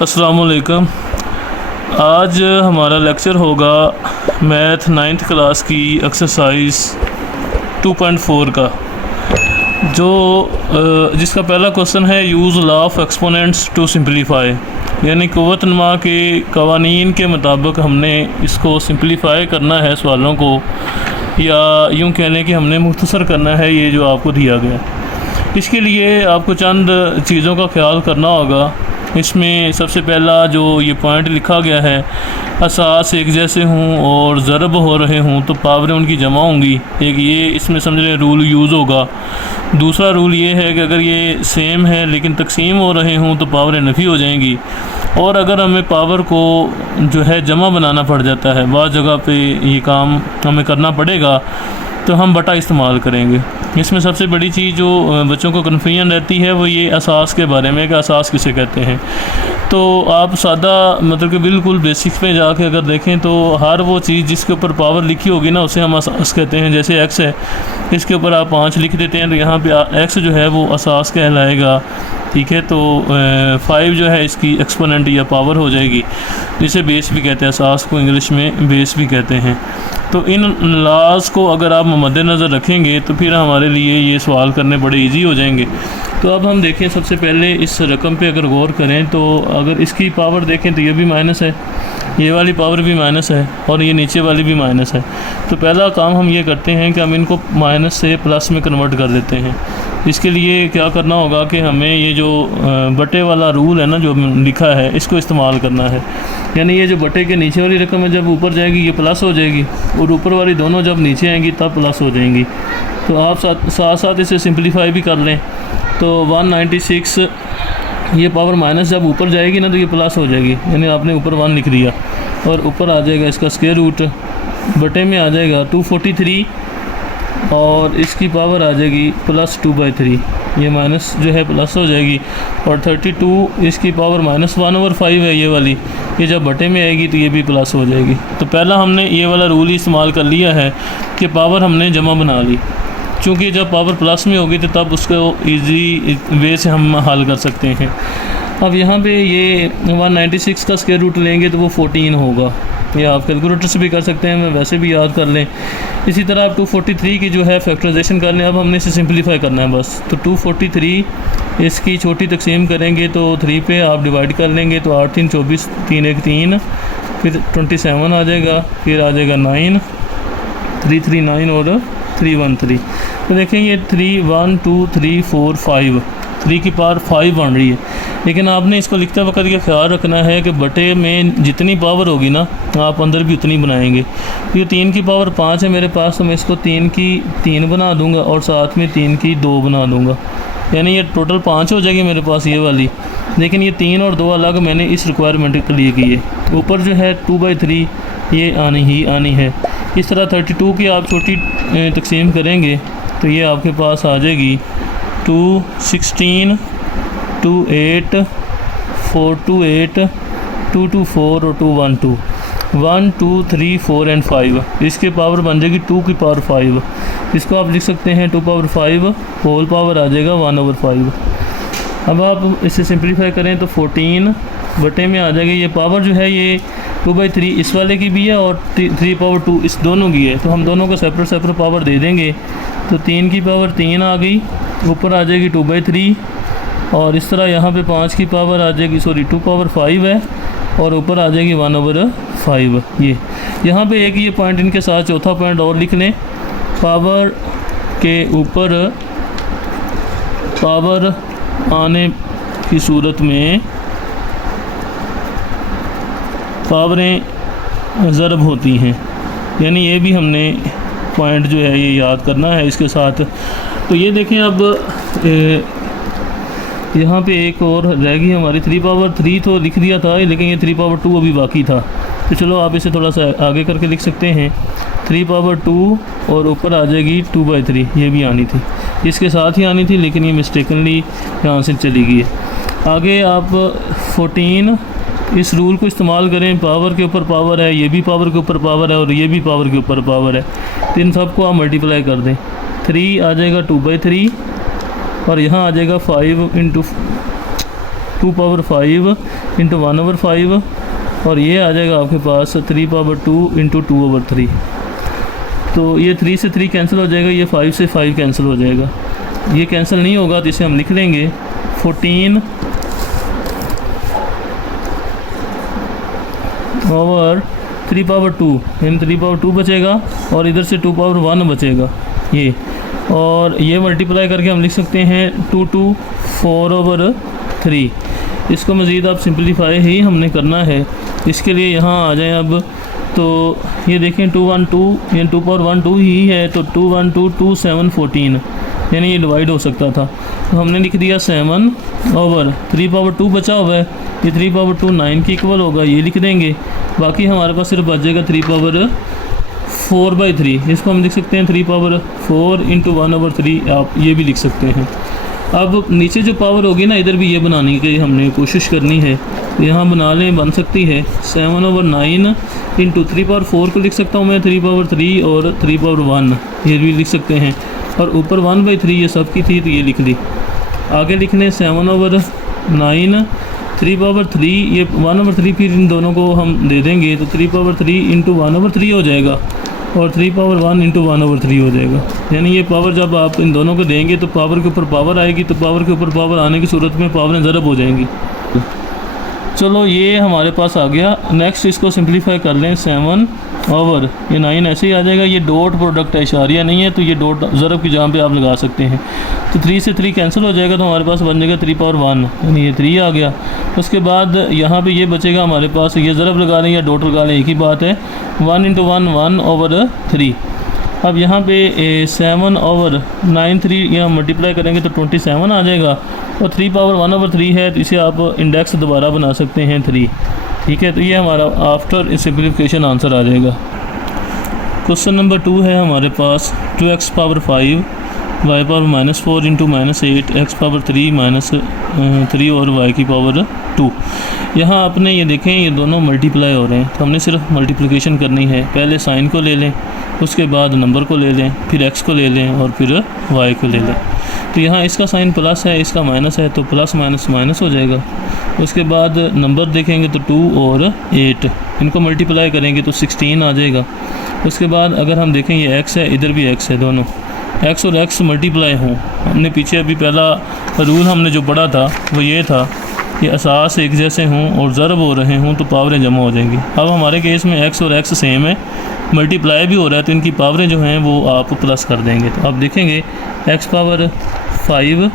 अस्सलामुअलैकुम। आज हमारा लेक्चर होगा मैथ 9th क्लास की एक्सरसाइज 2.4 का, जिसका पहला क्वेश्चन है use law of exponents to simplify, यानी क़ुव्वत-ए-नमा के कवानीन के मुताबिक हमने इसको सिंपलीफाई करना है सवालों को, या यूँ कह लें कि हमने मुख्तसर करना है ये जो आपको दिया गया। इसके लिए आपको चंद चीज़ों का ख्याल करना होगा। इसमें सबसे पहला जो ये पॉइंट लिखा गया है, असास एक जैसे हों और ज़रब हो रहे हों तो पावरें उनकी जमा होंगी, एक ये इसमें समझ रहे रूल यूज़ होगा। दूसरा रूल ये है कि अगर ये सेम है लेकिन तकसीम हो रहे हों तो पावरें नफ़ी हो जाएंगी। और अगर हमें पावर को जो है जमा बनाना पड़ जाता है, बाज़ जगह पे ये काम हमें करना पड़ेगा, तो हम बटा इस्तेमाल करेंगे। इसमें सबसे बड़ी चीज़ जो बच्चों को कन्फ्यूजन रहती है वो ये असास के बारे में कि असास किसे कहते हैं। तो आप सादा मतलब कि बिल्कुल बेसिक्स पे जाके अगर देखें तो हर वो चीज़ जिसके ऊपर पावर लिखी होगी ना उसे हम असास कहते हैं। जैसे एक्स है, इसके ऊपर आप 5 लिख देते हैं तो यहाँ पे एक्स जो है वो असास कहलाएगा, ठीक है। तो 5 जो है इसकी एक्सपोनेंट या पावर हो जाएगी, जिसे बेस भी कहते हैं, असास को इंग्लिश में बेस भी कहते हैं। तो इन लॉज को अगर आप मद्देनज़र रखेंगे तो फिर हमारे लिए ये सवाल करने बड़े इजी हो जाएंगे। तो अब हम देखें, सबसे पहले इस रकम पे अगर गौर करें तो अगर इसकी पावर देखें तो ये भी माइनस है, ये वाली पावर भी माइनस है और ये नीचे वाली भी माइनस है। तो पहला काम हम ये करते हैं कि हम इनको माइनस से प्लस में कन्वर्ट कर देते हैं। इसके लिए क्या करना होगा कि हमें ये जो बटे वाला रूल है ना जो लिखा है, इसको इस्तेमाल करना है। यानी ये जो बटे के नीचे वाली रकम है जब ऊपर जाएगी ये प्लस हो जाएगी, और ऊपर वाली दोनों जब नीचे आएंगी तब प्लस हो जाएंगी। तो आप साथ साथ इसे सिंपलीफाई भी कर लें। तो 196 ये पावर माइनस जब ऊपर जाएगी ना तो ये प्लस हो जाएगी, यानी आपने ऊपर 1 लिख दिया और ऊपर आ जाएगा इसका स्क्वायर रूट, बटे में आ जाएगा 243 और इसकी पावर आ जाएगी प्लस 2/3, ये माइनस जो है प्लस हो जाएगी। और 32 इसकी पावर -1/5 है ये वाली, ये जब बटे में आएगी तो ये भी प्लस हो जाएगी। तो पहला हमने ये वाला रूल ही इस्तेमाल कर लिया है कि पावर हमने जमा बना ली, क्योंकि जब पावर प्लस में होगी तो तब उसको इजी वे से हम हल कर सकते हैं। अब यहाँ पे ये 196 का स्क्वायर रूट लेंगे तो वो 14 होगा, ये आप कैलकुलेटर से भी कर सकते हैं, मैं वैसे भी याद कर लें। इसी तरह आप 243 की जो है फैक्टराइजेशन कर लें। अब हमने इसे सिंपलीफाई करना है बस। तो 243 इसकी छोटी तकसीम करेंगे तो 3 पे आप डिवाइड कर लेंगे तो 8 3 24, 3 1 3, फिर 27 आ जाएगा, फिर आ जाएगा 9, 3 3 9 और 3 1 3। तो देखें ये 3 1 2 3 4 5, 3 की पावर 5 बन रही है। लेकिन आपने इसको लिखते वक्त ये ख्याल रखना है कि बटे में जितनी पावर होगी ना आप अंदर भी उतनी बनाएंगे। ये 3 की पावर 5 है मेरे पास, तो मैं इसको 3 की 3 बना दूंगा और साथ में 3 की 2 बना दूंगा, यानी ये टोटल 5 हो जाएगी मेरे पास ये वाली। लेकिन ये 3 और 2 अलग मैंने इस रिक्वायरमेंट के लिए किए। ऊपर जो है 2/3 ये आनी ही आनी है। इस तरह 32 की आप छोटी तकसीम करेंगे तो ये आपके पास आ जाएगी 2 16 2 8 4 2 8 2 2 4 और 2 1 2 1 2 3 4 एंड 5। इसके पावर बन जाएगी 2 की पावर 5। इसको आप लिख सकते हैं 2 पावर 5 होल पावर आ जाएगा 1/5। अब आप इसे सिंपलीफाई करें तो 14 बटे में आ जाएगी। ये पावर जो है ये 2/3 इस वाले की भी है और 3 पावर 2 इस दोनों की है, तो हम दोनों को सेपरेट पावर दे देंगे। तो 3 की पावर 3 आ गई, ऊपर आ जाएगी 2/3, और इस तरह यहाँ पे 5 की पावर आ जाएगी, 2 पावर 5 है और ऊपर आ जाएगी 1/5। ये यहाँ पे एक ये पॉइंट इनके साथ चौथा पॉइंट और लिख लें। पावर के ऊपर पावर आने की सूरत में पावरें ज़रब होती हैं, यानी ये भी हमने पॉइंट जो है ये याद करना है इसके साथ। तो ये देखें, अब यहाँ पे एक और रह गई हमारी 3 पावर 3 तो लिख दिया था, लेकिन ये 3 पावर 2 अभी बाकी था। तो चलो आप इसे थोड़ा सा आगे करके लिख सकते हैं। 3 पावर 2 और ऊपर आ जाएगी 2/3, ये भी आनी थी, इसके साथ ही आनी थी, लेकिन ये मिस्टेकनली यहाँ से चली गई है। आगे आप 14 इस रूल को इस्तेमाल करें, पावर के ऊपर पावर है, ये भी पावर के ऊपर पावर है और ये भी पावर के ऊपर पावर है, तो इन सबको आप मल्टीप्लाई कर दें। 3 आ जाएगा 2/3 और यहाँ आ जाएगा 5 इंटू 2 पावर 5 इंटू 1/5, और ये आ जाएगा आपके पास 3 पावर 2 इंटू 2/3। तो ये 3 से 3 कैंसिल हो जाएगा, ये 5 से 5 कैंसिल हो जाएगा। ये कैंसिल नहीं होगा तो इसे हम लिख लेंगे 14 ओवर 3 पावर 2, यानी 3 पावर 2 बचेगा, और इधर से 2 पावर 1 बचेगा ये, और ये मल्टीप्लाई करके हम लिख सकते हैं 2 to 4/3। इसको मज़ीद आप सिंपलीफाई ही हमने करना है। इसके लिए यहाँ आ जाएं अब, तो ये देखें 212 यानी 2 पावर 1 2 ही है, तो 212 2 7 14, यानी ये डिवाइड हो सकता था, तो हमने लिख दिया 7 ओवर 3 पावर 2 बचा हुआ है, ये 3 पावर 2 9 के इक्वल होगा, ये लिख देंगे। बाकी हमारे पास सिर्फ बच जाएगा 3 पावर 4/3। इसको हम लिख सकते हैं 3 पावर 4 इंटू 1/3, आप ये भी लिख सकते हैं। अब नीचे जो पावर होगी ना, इधर भी ये बनाने की हमने कोशिश करनी है, यहाँ बना लें, बन सकती है 7/9 इंटू 3 पावर 4 को लिख सकता हूँ मैं 3 पावर 3, और 3 पावर 1 ये भी लिख सकते हैं, और ऊपर 1/3 ये सब की थी तो ये लिख दी। आगे लिख लें 7/9 3 पावर 3, ये 1/3 फिर इन दोनों को हम दे देंगे, तो 3 पावर 3 इंटू 1/3 हो जाएगा, और 3 पावर 1 इंटू 1/3 हो जाएगा। यानी ये पावर जब आप इन दोनों को देंगे तो पावर के ऊपर पावर आएगी, तो पावर के ऊपर पावर आने की सूरत में पावरें ज़रब हो जाएंगी। चलो ये हमारे पास आ गया। नेक्स्ट इसको सिंप्लीफाई कर लें, 7 ओवर ये 9 ऐसे ही आ जाएगा। ये डॉट प्रोडक्ट है, इशारिया नहीं है, तो ये डॉट ज़रब की जगह पे आप लगा सकते हैं। तो 3 से 3 कैंसिल हो जाएगा, तो हमारे पास बन जाएगा 3 पावर 1, यानी ये 3 आ गया। उसके बाद यहाँ पे ये बचेगा हमारे पास, ये ज़रब लगा लें या डॉट लगा लें, एक ही बात है। 1 इंटू 1 1/3। अब यहाँ पे 7 ओवर 9 3 यहाँ मल्टीप्लाई करेंगे तो 27 आ जाएगा, और 3 पावर 1/3 है, तो इसे आप इंडेक्स दोबारा बना सकते हैं 3। ठीक है, तो ये हमारा आफ्टर सिंप्लीफिकेशन आंसर आ जाएगा। क्वेश्चन नंबर 2 है हमारे पास 2x power 5 y power -4 into -8 x power 3 -3 और y की पावर 2। यहाँ आपने ये देखें, ये दोनों मल्टीप्लाई हो रहे हैं, तो हमने सिर्फ मल्टीप्लिकेशन करनी है। पहले साइन को ले लें, उसके बाद नंबर को ले लें, फिर x को ले लें, और फिर y को ले लें। तो यहाँ इसका साइन प्लस है, इसका माइनस है, तो प्लस माइनस माइनस हो जाएगा। उसके बाद नंबर देखेंगे तो 2 और 8, इनको मल्टीप्लाई करेंगे तो 16 आ जाएगा। उसके बाद अगर हम देखें, ये x है, इधर भी x है, दोनों x और x मल्टीप्लाई हों। हमने पीछे अभी पहला रूल हमने जो पढ़ा था वो ये था कि असास एक जैसे हों और ज़रब हो रहे हों तो पावरें जमा हो जाएंगी। अब हमारे केस में x और x सेम है, मल्टीप्लाई भी हो रहा है, तो इनकी पावरें जो हैं वो आप प्लस कर देंगे। तो आप देखेंगे x पावर 5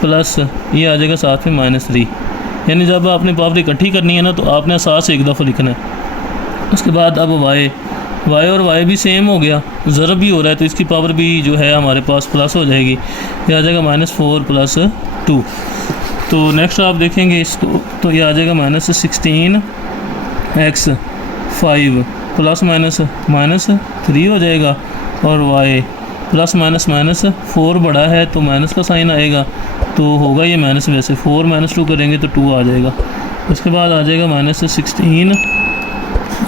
प्लस ये आ जाएगा साथ में -3, यानी जब आपने पावर इकट्ठी करनी है ना, तो आपने असास एक दफ़ा लिखना है। उसके बाद अब y और y भी सेम हो गया, ज़रब भी हो रहा है, तो इसकी पावर भी जो है हमारे पास प्लस हो जाएगी, ये आ जाएगा -4 प्लस 2। तो नेक्स्ट आप देखेंगे इसको, तो ये आ जाएगा -16 x 5 प्लस माइनस 3 हो जाएगा, और y प्लस माइनस 4 बड़ा है तो माइनस का साइन आएगा, तो होगा ये माइनस, वैसे 4 - 2 करेंगे तो 2 आ जाएगा। उसके बाद आ जाएगा -16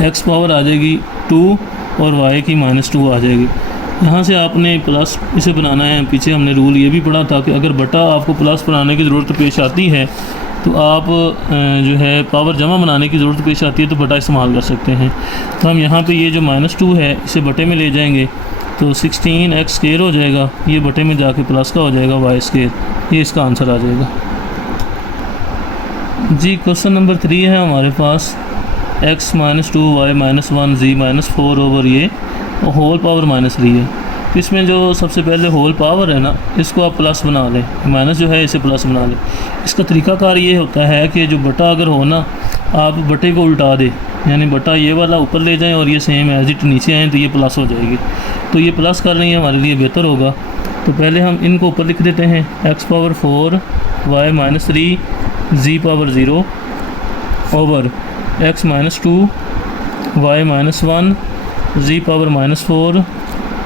x पावर आ जाएगी 2 और y की -2 आ जाएगी। यहाँ से आपने प्लस इसे बनाना है। पीछे हमने रूल ये भी पढ़ा था कि अगर बटा आपको प्लस बनाने की ज़रूरत पेश आती है, तो आप जो है पावर जमा बनाने की ज़रूरत पेश आती है तो बटा इस्तेमाल कर सकते हैं। तो हम यहाँ पे ये जो -2 है इसे बटे में ले जाएंगे, तो 16x² हो जाएगा, ये बटे में जाके प्लस का हो जाएगा y², ये इसका आंसर आ जाएगा जी। क्वेश्चन नंबर 3 है हमारे पास x -2 y -1 z -4 ओवर ये होल पावर -3 है। इसमें जो सबसे पहले होल पावर है ना, इसको आप प्लस बना लें, माइनस जो है इसे प्लस बना लें। इसका तरीकाकार ये होता है कि जो बटा अगर हो ना, आप बटे को उल्टा दें, यानी बटा ये वाला ऊपर ले जाएं और ये सेम एज इट नीचे आएँ, तो ये प्लस हो जाएगी। तो ये प्लस कर रही है हमारे लिए बेहतर होगा। तो पहले हम इनको ऊपर लिख देते हैं, x power 4 y -3 z power 0 over x -2 y -1 z power -4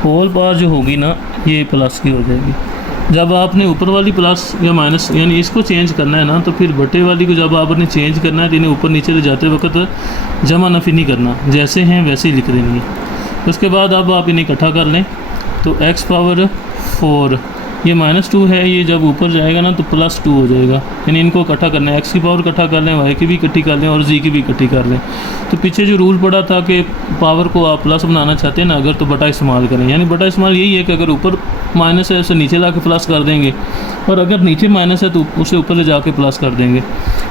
whole power जो होगी ना, ये प्लस की हो जाएगी। जब आपने ऊपर वाली प्लस या माइनस यानी इसको चेंज करना है ना, तो फिर बटे वाली को जब आपने चेंज करना है तो इन्हें ऊपर नीचे ले जाते वक्त जमा नफ़ी नहीं करना, जैसे हैं वैसे ही लिख देनी है। उसके बाद अब आप इन्हें इकट्ठा कर लें, तो x पावर 4 ये -2 है, ये जब ऊपर जाएगा ना तो +2 हो जाएगा। यानी इनको इकट्ठा करना है, x की पावर इकट्ठा कर लें, y की भी इकट्ठी कर लें और z की भी इकट्ठी कर लें। तो पीछे जो रूल पड़ा था कि पावर को आप प्लस बनाना चाहते हैं ना अगर, तो बटा इस्तेमाल करें। यानी बटा इस्तेमाल यही है कि अगर ऊपर माइनस है उसे नीचे ला के प्लस कर देंगे, और अगर नीचे माइनस है तो उसे ऊपर ले जाके प्लस कर देंगे।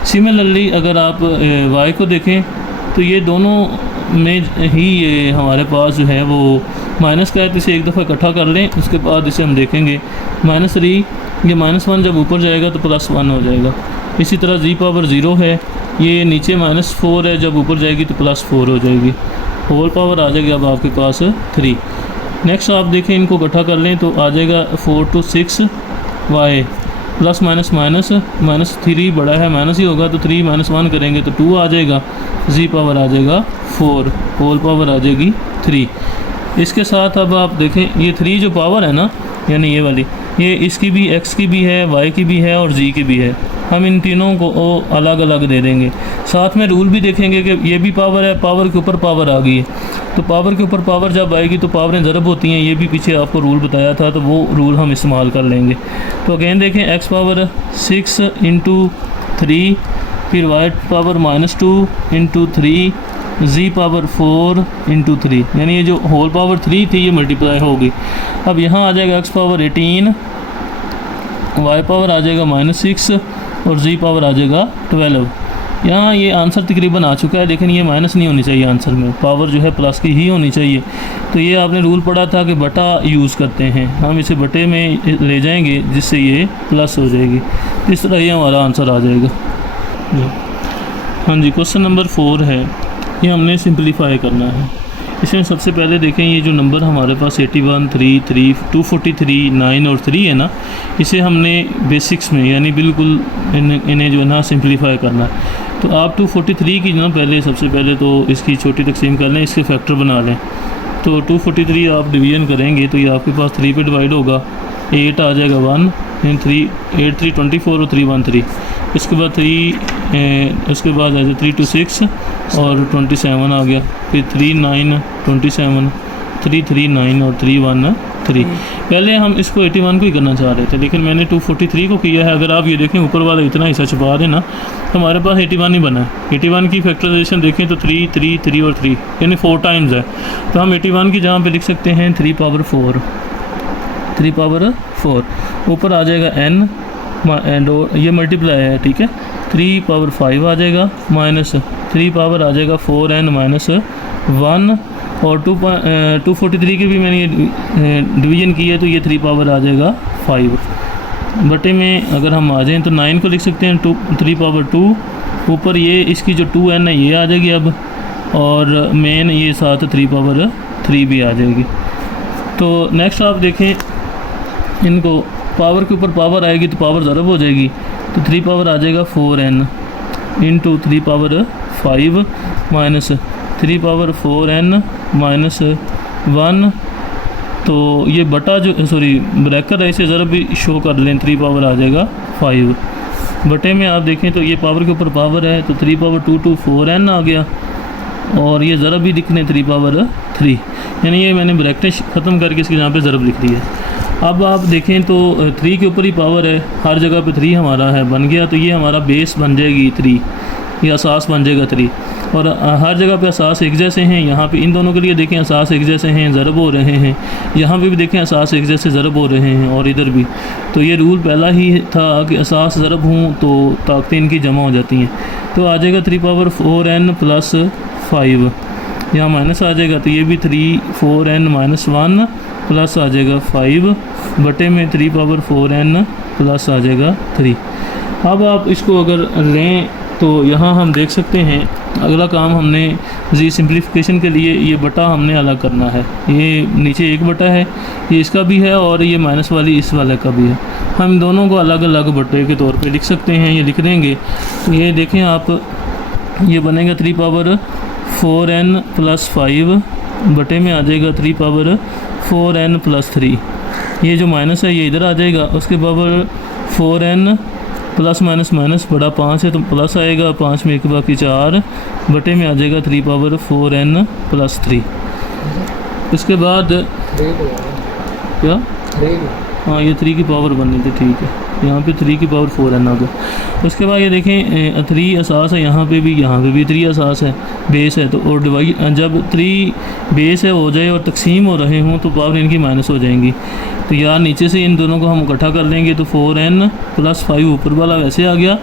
सिमिलरली अगर आप y को देखें तो ये दोनों में ही ये हमारे पास जो है वो माइनस का है, तो इसे एक दफ़ा इकट्ठा कर लें, उसके बाद इसे हम देखेंगे -3, ये -1 जब ऊपर जाएगा तो +1 हो जाएगा। इसी तरह z पावर 0 है, ये नीचे -4 है, जब ऊपर जाएगी तो +4 हो जाएगी, होल पावर आ जाएगी अब आपके पास 3। नेक्स्ट आप देखें, इनको इकट्ठा कर लें तो आ जाएगा 4 to 6 y plus minus minus -3 बड़ा है, माइनस ही होगा तो 3 -1 करेंगे तो 2 आ जाएगा, z पावर आ जाएगा 4, होल पावर आ जाएगी 3। इसके साथ अब आप देखें ये 3 जो पावर है ना, यानी ये वाली, ये इसकी भी x की भी है, y की भी है और z की भी है। हम इन तीनों को अलग अलग दे देंगे। साथ में रूल भी देखेंगे कि ये भी पावर है, पावर के ऊपर पावर आ गई है, तो पावर के ऊपर पावर जब आएगी तो पावरें ज़रब होती हैं। ये भी पीछे आपको रूल बताया था, तो वो रूल हम इस्तेमाल कर लेंगे। तो अगेन देखें, x पावर 6 × 3, फिर y पावर -2 × 3, z पावर 4 × 3, यानी ये जो होल पावर 3 थी ये मल्टीप्लाई होगी। अब यहाँ आ जाएगा x पावर 18, y पावर आ जाएगा -6 और z पावर आ जाएगा 12। यहाँ ये आंसर तकरीबन आ चुका है, लेकिन ये माइनस नहीं होनी चाहिए आंसर में, पावर जो है प्लस की ही होनी चाहिए। तो ये आपने रूल पढ़ा था कि बटा यूज़ करते हैं, हम इसे बटे में ले जाएंगे जिससे ये प्लस हो जाएगी। इस तरह ये हमारा आंसर आ जाएगा। हाँ जी, क्वेश्चन नंबर 4 है, ये हमने सिंपलीफाई करना है। इसमें सबसे पहले देखें, ये जो नंबर हमारे पास 81, 3, 3, 243, 9 और 3 है ना, इसे हमने बेसिक्स में यानी बिल्कुल इन्हें जो है ना सिंपलीफाई करना है। तो आप 243 की ना पहले सबसे पहले तो इसकी छोटी तकसीम कर लें, इसके फैक्टर बना लें। तो 243 आप डिवीजन करेंगे तो ये आपके पास 3 पे डिवाइड होगा, 8 आ जाएगा 1, 3 8 3 24 और 3 1 3। इसके बाद 3 उसके बाद आ जाए 3 2 6 और 27 आ गया, फिर 3 9 27, 3 3 9 और 3 1 3। पहले हम इसको 81 को ही करना चाह रहे थे, लेकिन मैंने 243 को किया है। अगर आप ये देखें ऊपर वाला इतना हिस्सा छुपा दें ना, तो हमारे पास 81 ही बना है। 81 की फैक्टराइजेशन देखें तो 3 3 3 और 3 यानी 4 टाइम्स है। तो हम 81 की जहाँ पे लिख सकते हैं 3 पावर 4, 3 पावर 4, ऊपर आ जाएगा n एंड ये मल्टीप्लाई है, ठीक है। 3 पावर 5 आ जाएगा, माइनस 3 पावर आ जाएगा 4n माइनस 1, और 243 के भी मैंने ये डिवीजन की है तो ये 3 पावर आ जाएगा 5। बटे में अगर हम आ जाएँ तो 9 को लिख सकते हैं 3 पावर 2, ऊपर ये इसकी जो 2n है ये आ जाएगी अब, और मेन ये साथ 3 पावर 3 भी आ जाएगी। तो नेक्स्ट आप देखें, इनको पावर के ऊपर पावर आएगी तो पावर ज़रब हो जाएगी, तो 3 पावर आ जाएगा 4n into 3 power 5 minus 3 power 4n minus 1। तो ये बटा जो सॉरी ब्रैकेट है इसे ज़रा भी शो कर लें, 3 पावर आ जाएगा 5। बटे में आप देखें तो ये पावर के ऊपर पावर है तो 3 पावर 2 to 4n आ गया, और ये ज़रब भी लिख लें 3 पावर 3, यानी ये मैंने ब्रैकेट ख़त्म करके इसके यहाँ पे ज़रब लिख दी है। अब आप देखें तो 3 के ऊपर ही पावर है, हर जगह पे 3 हमारा है बन गया, तो ये हमारा बेस बन जाएगी 3, ये असास बन जाएगा 3, और हर जगह पे असास एक जैसे हैं। यहाँ पे इन दोनों के लिए देखें असास एक जैसे हैं, ज़रब हो रहे हैं, यहाँ पे भी देखें असास एक जैसे ज़रब हो रहे हैं, और इधर भी। तो ये रूल पहला ही था कि असास ज़रब हों तो ताकतें इनकी जमा हो जाती हैं। तो आ जाएगा 3 पावर 4n प्लस 5, यहाँ माइनस आ जाएगा तो ये भी 3 4n माइनस 1 प्लस आ जाएगा 5, बटे में 3 पावर 4n प्लस आ जाएगा 3। अब आप इसको अगर लें तो यहाँ हम देख सकते हैं अगला काम हमने जी सिंप्लीफिकेशन के लिए ये बटा हमने अलग करना है। ये नीचे एक बटा है, ये इसका भी है, और ये माइनस वाली इस वाले का भी है। हम दोनों को अलग अलग बटे के तौर पे लिख सकते हैं, ये लिख देंगे। तो ये देखें आप, ये बनेगा 3 पावर 4n प्लस 5, बटे में आ जाएगा 3 पावर 4n प्लस 3। ये जो माइनस है ये इधर आ जाएगा, उसके power 4n plus minus minus बड़ा 5 है तो प्लस आएगा, 5 में 1 बाकी 4, बटे में आ जाएगा 3 पावर 4n प्लस 3। इसके बाद क्या हाँ ये 3 की पावर बननी थी, ठीक है, यहाँ पे 3 की पावर 4n आ गया। उसके बाद ये देखें 3 असास है, यहाँ पे भी 3 असास है, बेस है। तो और डिवाइड जब 3 बेस है हो जाए और तकसीम हो रहे हों तो पावर इनकी माइनस हो जाएंगी। तो यार नीचे से इन दोनों को हम इकट्ठा कर लेंगे तो 4n + 5 ऊपर वाला वैसे आ गया,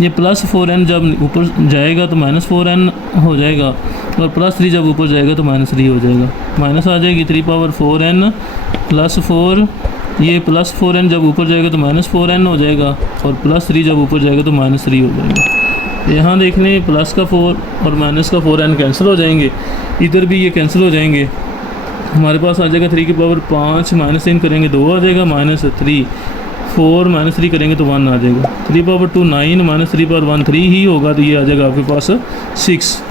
ये +4n जब ऊपर जाएगा तो -4n हो जाएगा, और +3 जब ऊपर जाएगा तो -3 हो जाएगा, माइनस आ जाएगी 3 पावर 4n + 4, ये +4n जब ऊपर जाएगा तो -4n हो जाएगा, और +3 जब ऊपर जाएगा तो -3 हो जाएगा। यहाँ देख लें प्लस का 4 और माइनस का 4n कैंसिल हो जाएंगे, इधर भी ये कैंसिल हो जाएंगे, हमारे पास आ जाएगा 3 की पावर 5 -3 करेंगे 2 आ जाएगा, -3 4 -3 करेंगे तो 1 आ जाएगा, 3 पावर 2 9 -3 पावर 1 3 ही होगा, तो ये आ जाएगा आपके पास 6।